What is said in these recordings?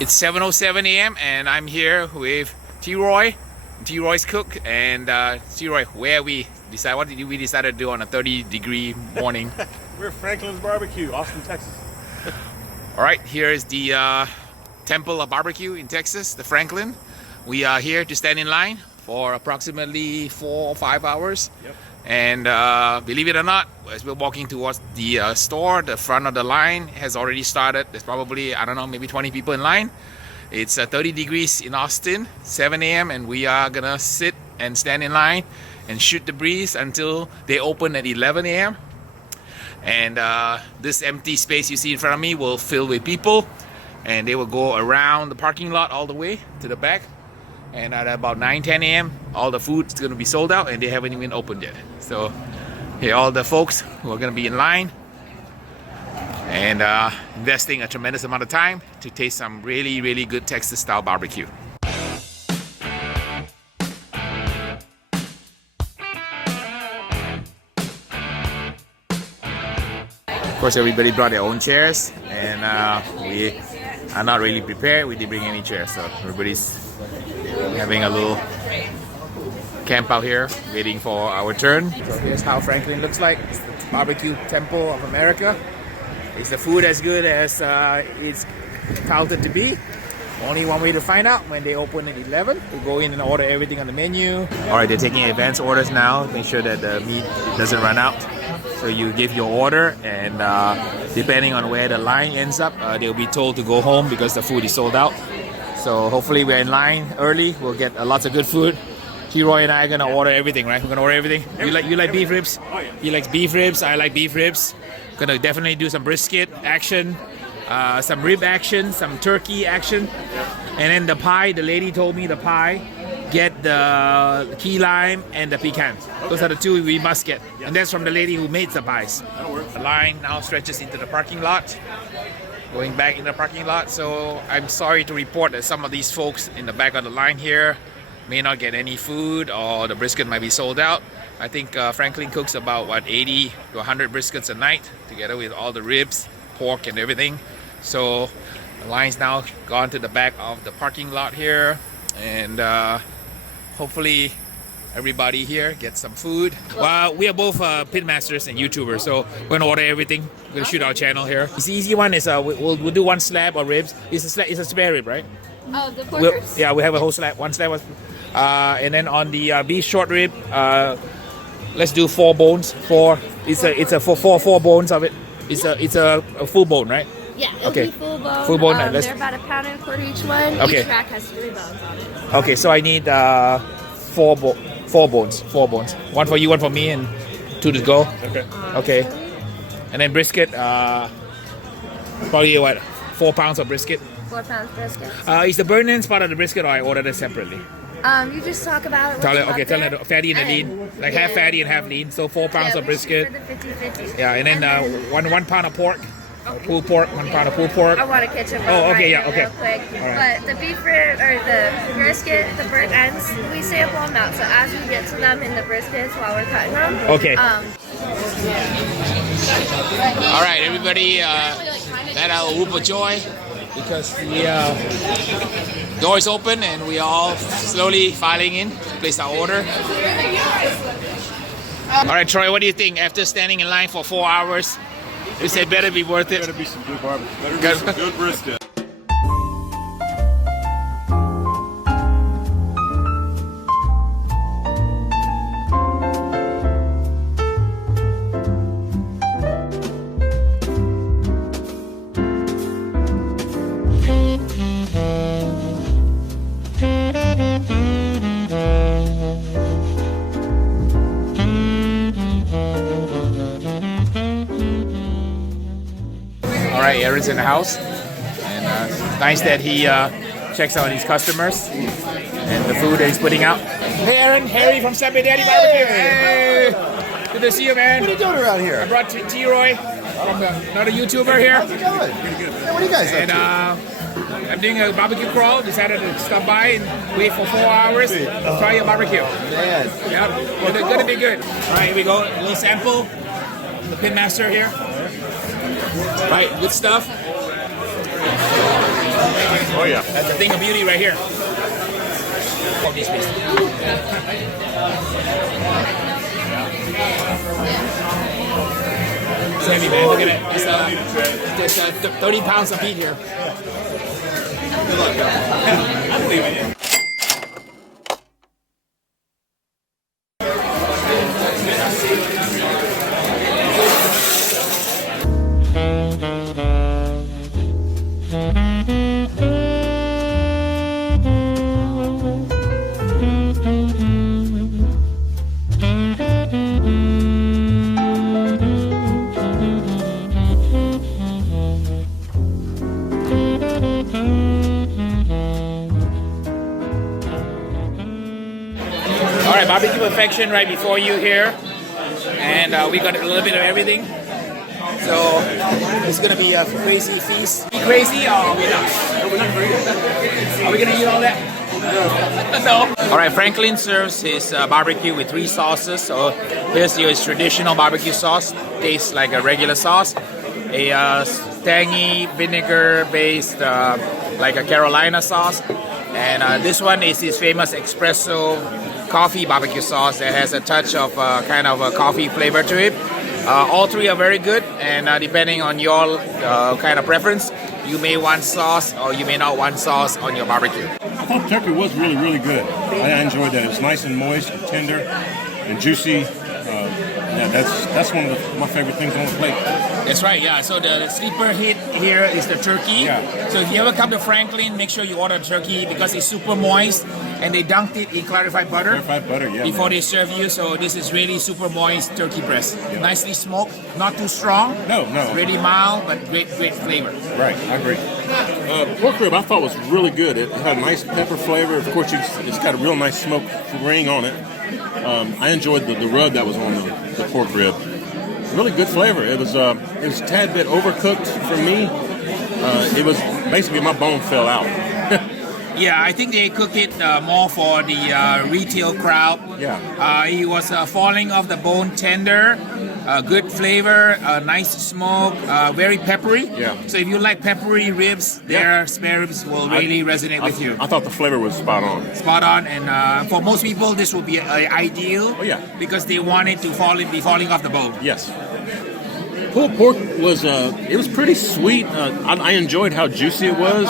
It's 7:07 a.m. and I'm here with T-Roy, T-Roy's cook, and T-Roy, where we decide, what did we decide to do on a 30-degree morning? We're Franklin's BBQ, Austin, Texas. All right, here is the Temple of Barbecue in Texas, the Franklin. We are here to stand in line for approximately 4 or 5 hours. Yep. And believe it or not, as we're walking towards the store, the front of the line has already started. There's probably, I don't know, maybe 20 people in line. It's 30 degrees in Austin, 7 a.m. and we are gonna sit and stand in line and shoot the breeze until they open at 11 a.m. And this empty space you see in front of me will fill with people, and they will go around the parking lot all the way to the back. And at about 9-10 a.m. all the food's gonna be sold out and they haven't even opened yet. So here all the folks who are gonna be in line and investing a tremendous amount of time to taste some really, really good Texas style barbecue. Of course, everybody brought their own chairs, and we are not really prepared. We didn't bring any chairs, so everybody's having a little camp out here, waiting for our turn. So here's how Franklin looks like. It's the Barbecue Temple of America. Is the food as good as it's touted to be? Only one way to find out: when they open at 11. We go in and order everything on the menu. All right, they're taking advance orders now. Make sure that the meat doesn't run out. So you give your order, and depending on where the line ends up, they'll be told to go home because the food is sold out. So hopefully we're in line early. We'll get lots of good food. T-Roy and I are gonna order everything, right? We're gonna order everything. You like beef ribs? Oh, yeah. He likes beef ribs. I like beef ribs. Gonna definitely do some brisket action, some rib action, some turkey action, and then the pie. The lady told me the pie, get the key lime and the pecan. Those are the two we must get, and that's from the lady who made the pies. That'll work. The line now stretches into the parking lot. Going back in the parking lot, so I'm sorry to report that some of these folks in the back of the line here may not get any food, or the brisket might be sold out. I think Franklin cooks about 80 to 100 briskets a night, together with all the ribs, pork, and everything. So the line's now gone to the back of the parking lot here, and hopefully everybody here gets some food. We are both pitmasters and YouTubers, so we're gonna order everything. We're gonna shoot our channel here. The easy one is we'll do one slab of ribs. It's a spare rib, right? Oh, the pork ribs? Yeah, we have a whole slab, one slab. And then on the beef short rib, let's do 4 bones. It's a four bones of it. It's a full bone, right? Yeah, it'll Okay. be full bone. Full bone, they're about 1.25 pounds each one. Okay. Each rack has 3 bones on it. Okay, so I need 4 bones. 4 bones. One for you, one for me, and 2 to go. Okay. Okay. And then brisket, probably 4 pounds of brisket. 4 pounds brisket. Is the burn ends part of the brisket, or I ordered it separately? You just talk about it. Tell her fatty and lean, like half fatty and half lean. So 4 pounds of brisket. For the 50-50. Yeah, and then 1 pound of pork. Pulled pork, 1 pound of pulled pork. I want a kitchen. Oh, okay, yeah, okay. Real quick. All right. But the beef rib or the brisket, the burnt ends, we sample them out. So as we get to them in the briskets while we're cutting them. Okay. All right, everybody, let our whoop of joy, because the door is open and we are all slowly filing in to place our order. All right, Troy, what do you think? After standing in line for 4 hours, you said better be worth it. Better be some good barbecue. Better be some good brisket. All right, Aaron's in the house, and it's nice that he checks out his customers and the food that he's putting out. Hey, Aaron, Harry from Step Daddy BBQ. Hey, good to see you, man. What are you doing around here? I brought T-Roy from another YouTuber here. How's it going? Hey, what are you guys up And to? I'm doing a barbecue crawl. Decided to stop by and wait for 4 hours. Try your barbecue. Man. Yep, it's gonna be good. All right, here we go. A little sample. The Pitmaster here. Right, good stuff. Oh yeah. That's the thing of beauty right here. Oh, these pieces. It's heavy, man. Look at it. It's 30 pounds of meat here. I believe in it. Barbecue perfection right before you here, and we got a little bit of everything. So it's gonna be a crazy feast. Be crazy, or are we not? No, we're not crazy. Are we gonna eat all that? No. All right, Franklin serves his barbecue with 3 sauces. So here's his traditional barbecue sauce. Tastes like a regular sauce. A tangy vinegar-based, like a Carolina sauce, and this one is his famous espresso coffee barbecue sauce that has a touch of kind of a coffee flavor to it. All 3 are very good, and depending on your kind of preference, you may want sauce or you may not want sauce on your barbecue. I thought the turkey was really, really good. I enjoyed that. It was nice and moist and tender and juicy. Yeah, that's one of my favorite things on the plate. That's right, yeah. So the sleeper hit here is the turkey. Yeah. So if you ever come to Franklin, make sure you order turkey because it's super moist, and they dunked it in clarified butter. Clarified butter, yeah. Before they serve you, so this is really super moist turkey breast. Yeah. Nicely smoked, not too strong. No. Really mild, but great flavor. Right, I agree. Pork rib I thought was really good. It had a nice pepper flavor. Of course, it's got a real nice smoke ring on it. I enjoyed the rub that was on the pork rib. Really good flavor. It was a tad bit overcooked for me. It was basically my bone fell out. Yeah, I think they cook it more for the retail crowd. Yeah. It was falling off the bone tender, good flavor, nice smoke, very peppery. Yeah. So if you like peppery ribs, their spare ribs will really resonate with you. I thought the flavor was spot on. Spot on, and for most people, this will be ideal. Oh, yeah. Because they want it to be falling off the bone. Yes. Pulled pork was it was pretty sweet. I enjoyed how juicy it was,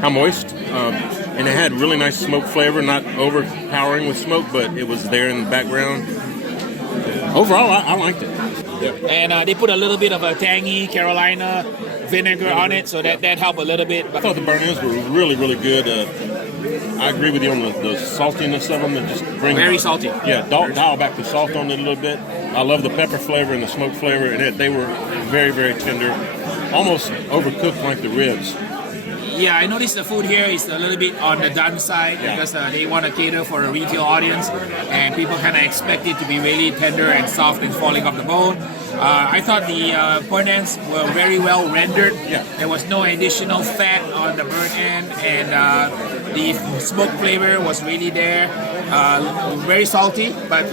how moist, and it had really nice smoke flavor. Not overpowering with smoke, but it was there in the background. Overall, I liked it. Yeah. And they put a little bit of a tangy Carolina vinegar on it, so that helped a little bit. I thought the burnt ends were really, really good. I agree with you on the saltiness of them. That just bring very salty. Yeah, dial back the salt on it a little bit. I love the pepper flavor and the smoke flavor, and they were very, very tender, almost overcooked like the ribs. Yeah, I noticed the food here is a little bit on the done side because they want to cater for a retail audience, and people kind of expect it to be really tender and soft and falling off the bone. I thought the burnt ends were very well rendered. Yeah. There was no additional fat on the burnt end, and the smoke flavor was really there. Very salty, but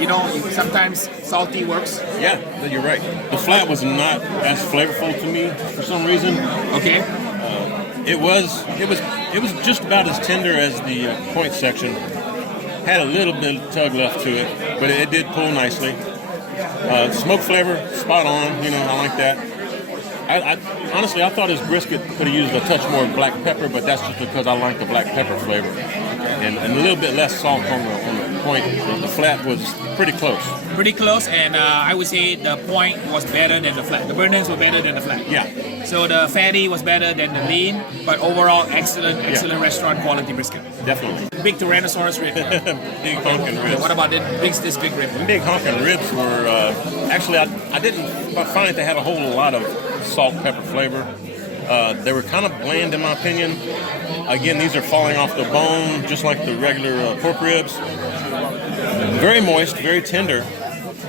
sometimes salty works. Yeah, you're right. The flat was not as flavorful to me for some reason. Okay. It was just about as tender as the point section. Had a little bit of tug left to it, but it did pull nicely. Smoke flavor, spot on. I like that. I honestly, I thought his brisket could have used a touch more black pepper, but that's just because I like the black pepper flavor. And a little bit less salt on the point. The flat was pretty close. Pretty close, and I would say the point was better than the flat. The burnt ends were better than the flat. Yeah. So the fatty was better than the lean, but overall excellent restaurant quality brisket. Definitely. Big Tyrannosaurus rib. Big honking ribs. What about this big rib? The big honking ribs were actually I didn't find that they had a whole lot of salt pepper flavor. They were kind of bland in my opinion. Again, these are falling off the bone just like the regular pork ribs. Very moist, very tender.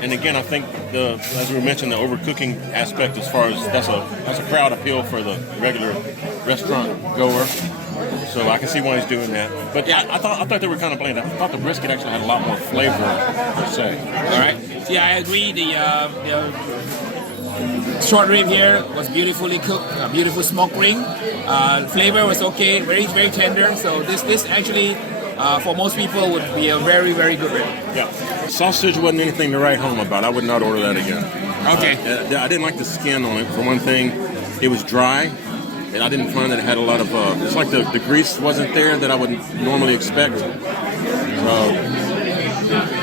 And again, I think as we mentioned, the overcooking aspect as far as that's a crowd appeal for the regular restaurant goer. So I can see why he's doing that. But yeah, I thought they were kind of bland. I thought the brisket actually had a lot more flavor per se. All right. Yeah, I agree. Short rib here was beautifully cooked, a beautiful smoke ring. Flavor was okay, very very tender. So this actually for most people would be a very very good rib. Yeah. Sausage wasn't anything to write home about. I would not order that again. Okay. I didn't like the skin on it. For one thing, it was dry, and I didn't find that it had a lot of. It's like the grease wasn't there that I would normally expect.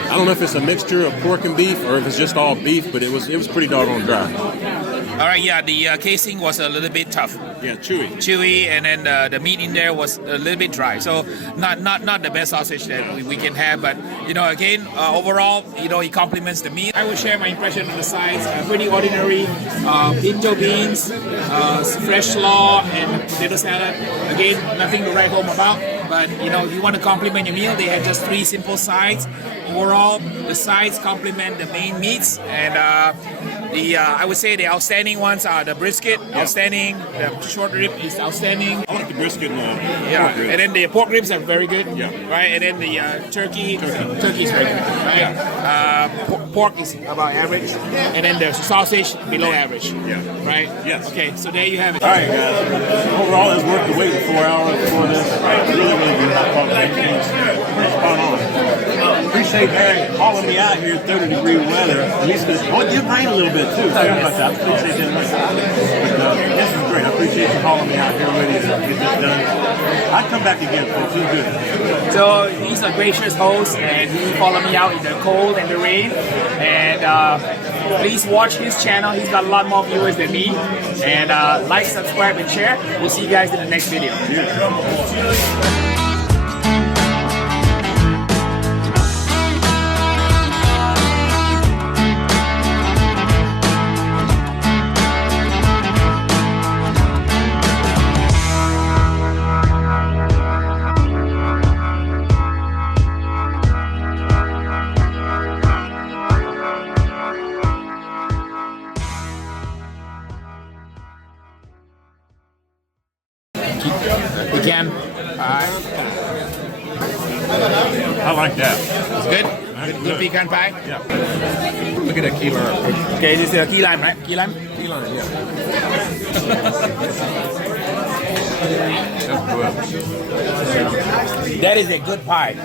I don't know if it's a mixture of pork and beef or if it's just all beef, but it was pretty doggone dry. All right, yeah, the casing was a little bit tough. Yeah, chewy. Chewy, and then the meat in there was a little bit dry. So not the best sausage that we can have, but you know, again, overall, you know, it complements the meat. I will share my impression on the sides. Pretty ordinary. Pinto beans, fresh slaw, and potato salad. Again, nothing to write home about. But you know, if you want to complement your meal, they had just 3 simple sides. Overall, the sides complement the main meats, and I would say the outstanding ones are the brisket, outstanding. The short rib is outstanding. I like the brisket and the Yeah, pork ribs. and then the pork ribs are very good. Yeah. Right, and then the turkey is very good. Right. Pork is about average, and then the sausage below average. Yeah. Right. Yes. Okay, so there you have it. All right, guys. Overall, it's worth the wait 4 hours for this. Really, really good hot pot. Spot on. Appreciate Harry hauling me out here, 30-degree weather. At least it did rain a little bit too. Sorry about that. I appreciate that. But this is great. I appreciate you hauling me out here ready to get this done. I'd come back again, folks. It's good. So he's a gracious host, and he followed me out in the cold and the rain. And please watch his channel. He's got a lot more viewers than me. And like, subscribe, and share. We'll see you guys in the next video. Again, I like that. it's good. Good pecan pie. Yeah. Look at that key lime. Okay, this is a key lime, right? Key lime. Key lime, yeah. That's good. That is a good pie.